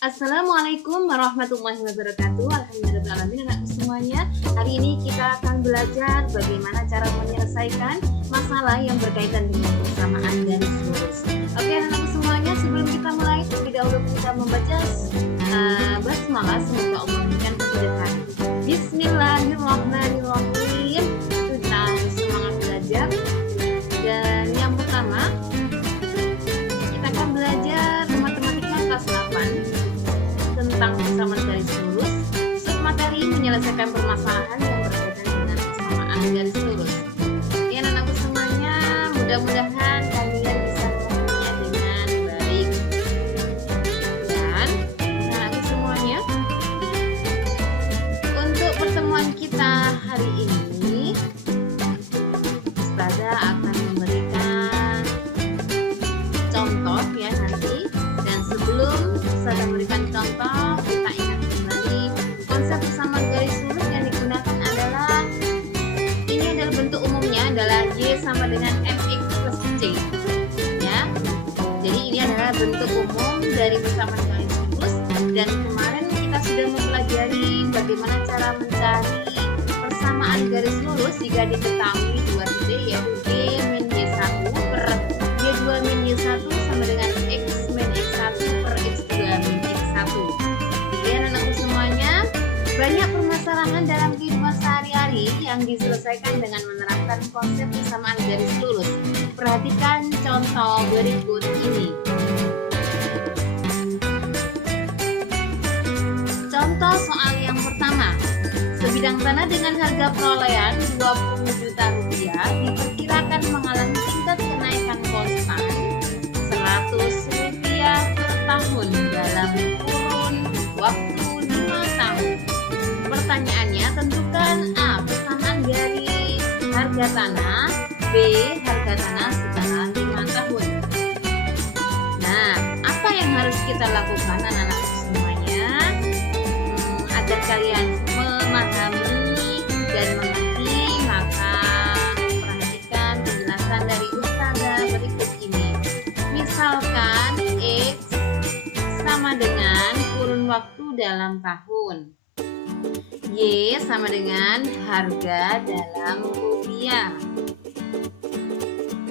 Assalamualaikum warahmatullahi wabarakatuh. Alhamdulillahirrahmanirrahim anakku semuanya. Hari ini kita akan belajar bagaimana cara menyelesaikan masalah yang berkaitan dengan persamaan garis lurus. Oke anakku semuanya, sebelum kita mulai, terlebih dahulu kita membaca basmalah. Semoga Allah memberikan kemudahan. Bismillahirrahmanirrahim. Kita semangat belajar. Dan yang pertama, kita akan belajar matematika kelas 8 tentang persamaan garis lurus, submateri menyelesaikan permasalahan yang berkaitan dengan persamaan garis lurus. Ya anak-anakku semuanya, mudah-mudahan kalian bisa melakukannya dengan baik. Dan anak-anakku semuanya, untuk pertemuan kita hari ini, Ustazah akan memberikan contoh ya nanti. Dan sebelum Ustazah memberikan contoh, kita ingat kembali konsep persamaan garis lurus yang digunakan adalah, ini adalah bentuk umumnya adalah Y sama dengan MX plus C ya. Jadi ini adalah bentuk umum dari persamaan garis lurus, dan kemarin kita sudah mempelajari bagaimana cara mencari persamaan garis lurus jika diketahui dua titik, yaitu Y min Y1 per Y2 min Y1 sama dengan X min X1 per X2 min X1. Jadi anak-anakku semuanya, banyak permasalahan dalam kehidupan sehari-hari yang diselesaikan dengan menerapkan konsep persamaan garis lurus. Perhatikan contoh berikut ini. Contoh soal yang pertama. Sebidang tanah dengan harga perolehan 20 juta rupiah diperkirakan mengalami tingkat kenaikan konstan 100 rupiah per tahun dalam kurun waktu 5 tahun. Pertanyaannya, tentukan A. Persamaan garis harga tanah, B. Harga tanah setelah 5 tahun. Nah, apa yang harus kita lakukan anak-anak semuanya agar kalian memahami dan mengerti? Maka perhatikan penjelasan dari Ustazah berikut ini. Misalkan X sama dengan kurun waktu dalam tahun, Y sama dengan harga dalam rupiah.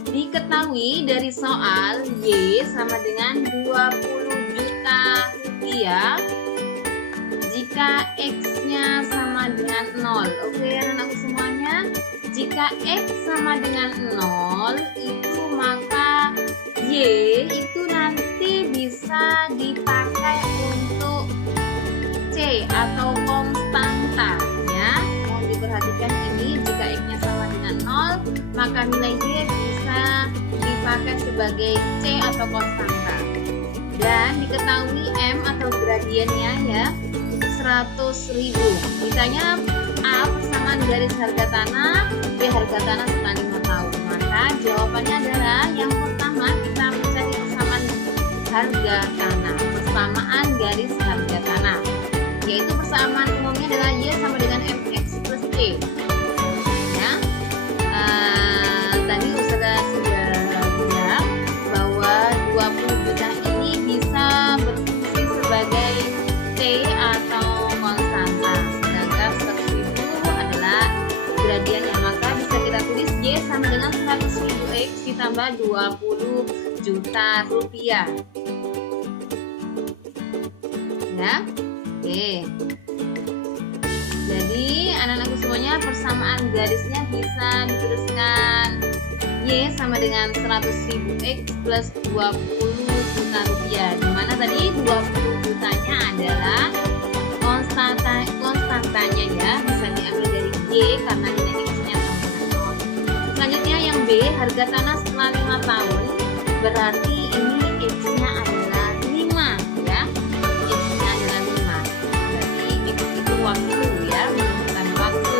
Diketahui dari soal Y sama dengan 20 juta rupiah jika X-nya sama dengan 0. Oke anak-anakku semuanya, jika X sama dengan 0 itu maka Y itu nanti bisa dipakai untuk C atau konstanta ya. Mohon diperhatikan ini, jika X-nya sama dengan 0 maka nilai Y bisa dipakai sebagai C atau konstanta. Dan diketahui M atau gradiennya ya 100.000. Misalnya A persamaan garis harga tanah, B harga tanah setelah 5 tahun. Maka jawabannya adalah yang pertama, kita mencari persamaan harga tanah, persamaan garis harga tanah, yaitu persamaan umumnya adalah Y sama dengan MX plus C ya. Tadi Ustazah sudah bilang bahwa 20 juta ini bisa berfungsi sebagai C atau konstanta, sedangkan 100.000 adalah gradiennya. Maka bisa kita tulis Y sama dengan 100.000 X ditambah 20 juta rupiah ya. Oke, jadi anak-anakku semuanya, persamaan garisnya bisa dituliskan Y sama dengan 100.000 X plus 20 juta rupiah, dimana tadi 20 jutanya adalah konstantanya ya, bisa diambil dari Y karena nilai X-nya sama dengan 0. Selanjutnya yang B, harga tanah setelah 5 tahun, berarti ini X-nya adalah 5 ya. X-nya adalah 5, berarti X itu waktu ya, menentukan waktu.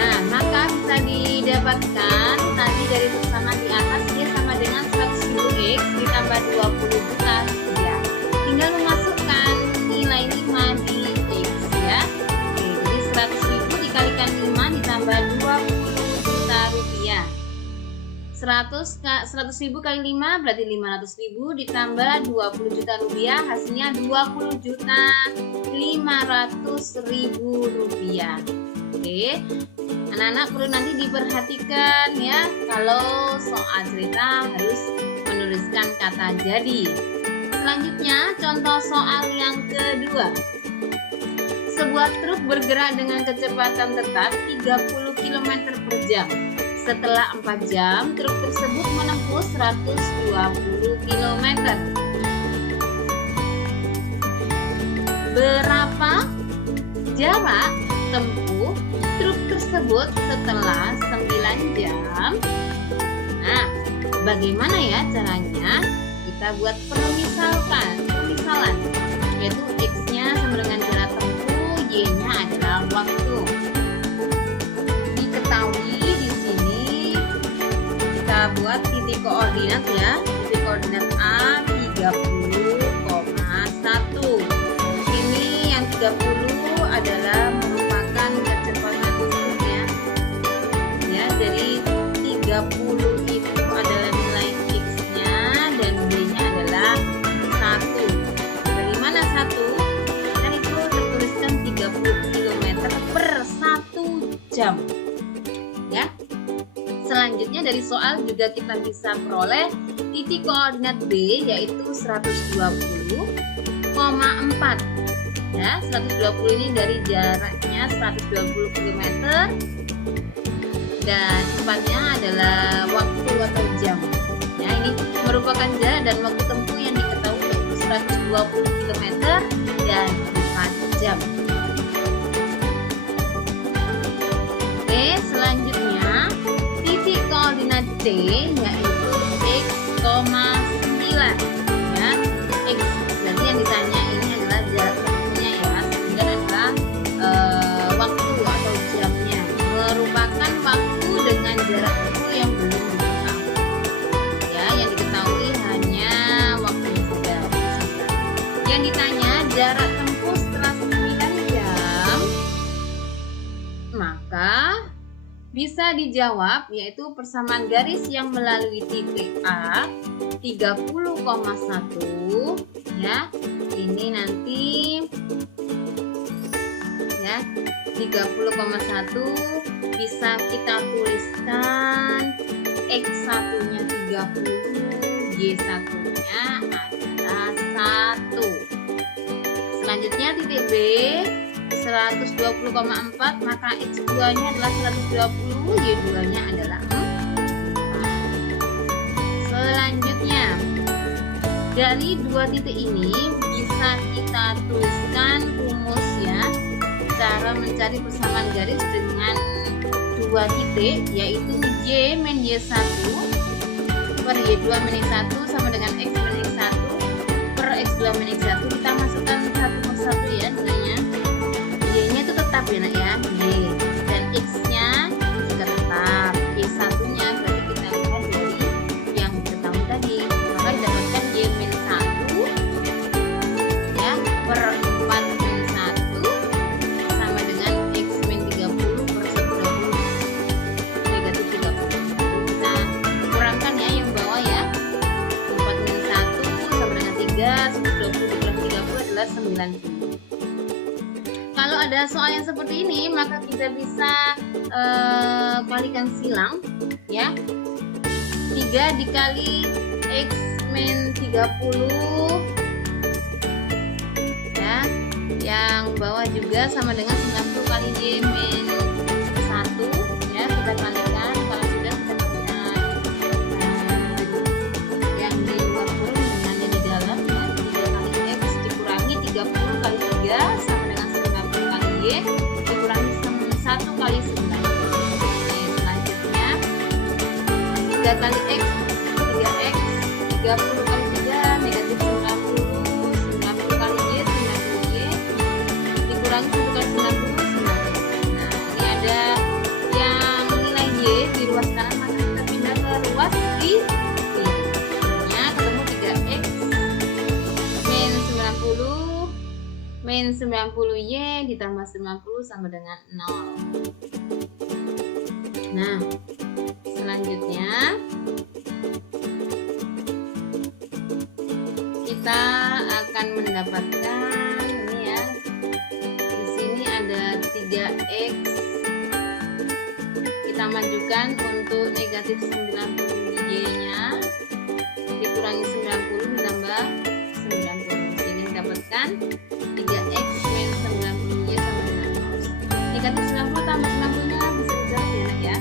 Nah, maka bisa didapatkan tadi dari persamaan di atas, Y sama dengan 100.000 X ditambah 20 juta rupiah. Tinggal memasukkan nilai 5 di X ya. Oke, jadi 100.000 dikalikan 5 ditambah 20 juta rupiah 100.000 kali 5 berarti 500.000 ditambah 20 juta rupiah, hasilnya 20.500.000 rupiah. Oke, anak-anak perlu nanti diperhatikan ya, kalau soal cerita harus menuliskan kata jadi. Selanjutnya contoh soal yang kedua. Sebuah truk bergerak dengan kecepatan tetap 30 km per jam. Setelah 4 jam, truk tersebut menempuh 120 km. Berapa jarak tempuh truk tersebut setelah 9 jam? Nah, bagaimana ya caranya? Kita buat pemisalan, yaitu X-nya sama dengan jarak tempuh, Y-nya adalah waktu. Diketahui di sini kita buat titik koordinat ya. Titik koordinat A 30,1. Ini yang 30 adalah merupakan kecepatan truk ya. Ya, jadi 30 itu adalah nilai X-nya dan B-nya adalah 1. Dari mana 1? Kan itu tertuliskan 30 km per 1 jam. Ya. Selanjutnya dari soal juga kita bisa peroleh titik koordinat B yaitu 120,4. Ya, 120 ini dari jaraknya 120 km dan 4-nya adalah waktu atau jam. Ya, ini merupakan jarak dan waktu tempuh yang diketahui yaitu 120 km dan 4 jam. Oke, selanjutnya titik koordinat D yaitu X, 9 ya. X berarti yang ditanya ini adalah jarak tempuhnya ya, sehingga adalah waktu atau jamnya, merupakan waktu dengan jarak tempuh yang belum diketahui ya, yang diketahui hanya waktunya saja. Yang ditanya jarak tempuh setelah 9 jam, maka bisa dijawab yaitu persamaan garis yang melalui titik A 30,1 ya. Ini nanti ya 30,1 bisa kita tuliskan X1-nya 30, Y1-nya adalah 1. Selanjutnya titik B 120,4, maka X2-nya adalah 120, Y2-nya adalah 4. Selanjutnya, dari dua titik ini bisa kita tuliskan rumus ya, cara mencari persamaan garis dengan dua titik, yaitu Y min Y1 per Y2 min X1 sama dengan X min X1 per X2 min X1. Kita masukkan satu persatu ya nilainya. Y-nya itu tetap ya nak ya, Y, dan X-nya juga tetap. Y1-nya berarti kita lihat dari yang diketahui tadi, maka didapatkan Y min 1 ya per 4 min 1 sama dengan X min 30 per 120 negatif 30. Kita kurangkan ya yang bawah ya, 4 min 1 sama dengan 3, 120 dikurang 30 adalah 90. Kalau ada soal yang seperti ini, maka kita bisa kalikan silang ya. 3 dikali X min 30 ya. Yang bawah juga sama dengan 90 kali Y min 1 ya. Kita kalikan, kalau sudah kita kalikan yang di luar kurung dengan yang di dalam ya. 3 kali X dikurangi 30 kali 3 sama dengan Y dikurangi 1 kali 9. Selanjutnya 3 kali X 3X 30 kali 3 negatif 90 kali Y 90Y dikurangi 1 kali 90 90. Nah ini ada yang nilai Y di ruas kanan, maka kita pindah ke ruas kiri. Nah ketemu 3X min 90 min 90Y ditambah 90 sama dengan 0. Nah, Selanjutnya kita akan mendapatkan ini ya. Di sini ada 3x. Kita majukan untuk negatif 90y-nya dikurangi 90 ditambah 90. Sini mendapatkan 3x min 90y sama dengan 0. Negatif 90 tambah 90-nya bisa dijawab ya, ya.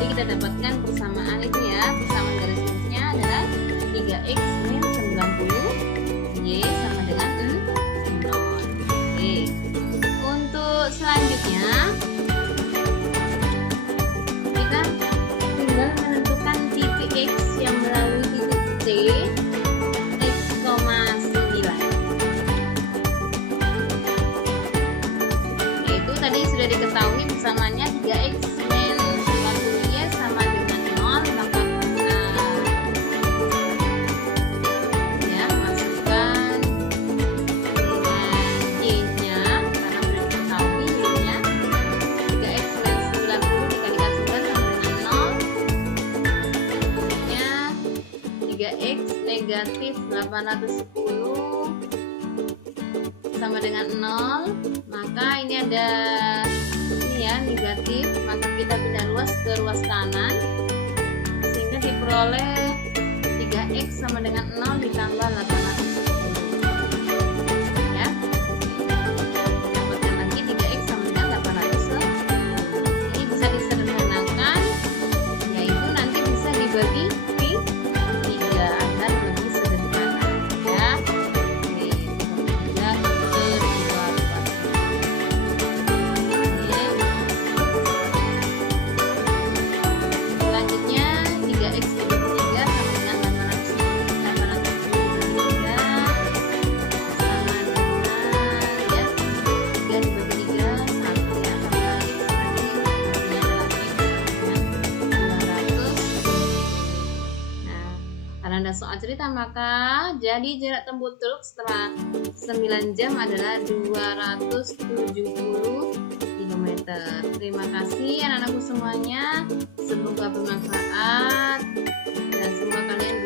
Jadi kita dapatkan persamaan itu ya. Persamaan garis lurusnya adalah 3x min 90 y sama dengan 0. Oke. Untuk selanjutnya kita tinggal menentukan titik x yang melalui titik C x, 9. Yaitu tadi sudah diketahui persamaannya 3x min 90y sama dengan 0. Maka kita ya masukkan dengan y-nya karena sudah diketahui y-nya 3x min 90 dikalikan 9 sama dengan 0. Nya 3x negatif 810 sama dengan 0. Maka ini ada ini ya negatif, maka kita pindah ruas ke ruas kanan sehingga diperoleh 3x sama dengan 0 ditambah 810 ya. Dapatkan lagi 3x sama dengan 810. Ini bisa disederhanakan, yaitu nanti bisa dibagi di 3 agar lebih sederhana ya. Oke, kita ke dua ruas. Selanjutnya 3x dibagi 3 sama dengan 810 sama dengan ya 3 dibagi 3 1 ya, tambah x lagi hasilnya adalah x dengan 200. Nah, karena ada soal cerita maka jadi jarak tempuh truk setelah 9 jam adalah 270 km. Terima kasih anak-anakku semuanya. Semoga bermanfaat dan semoga kalian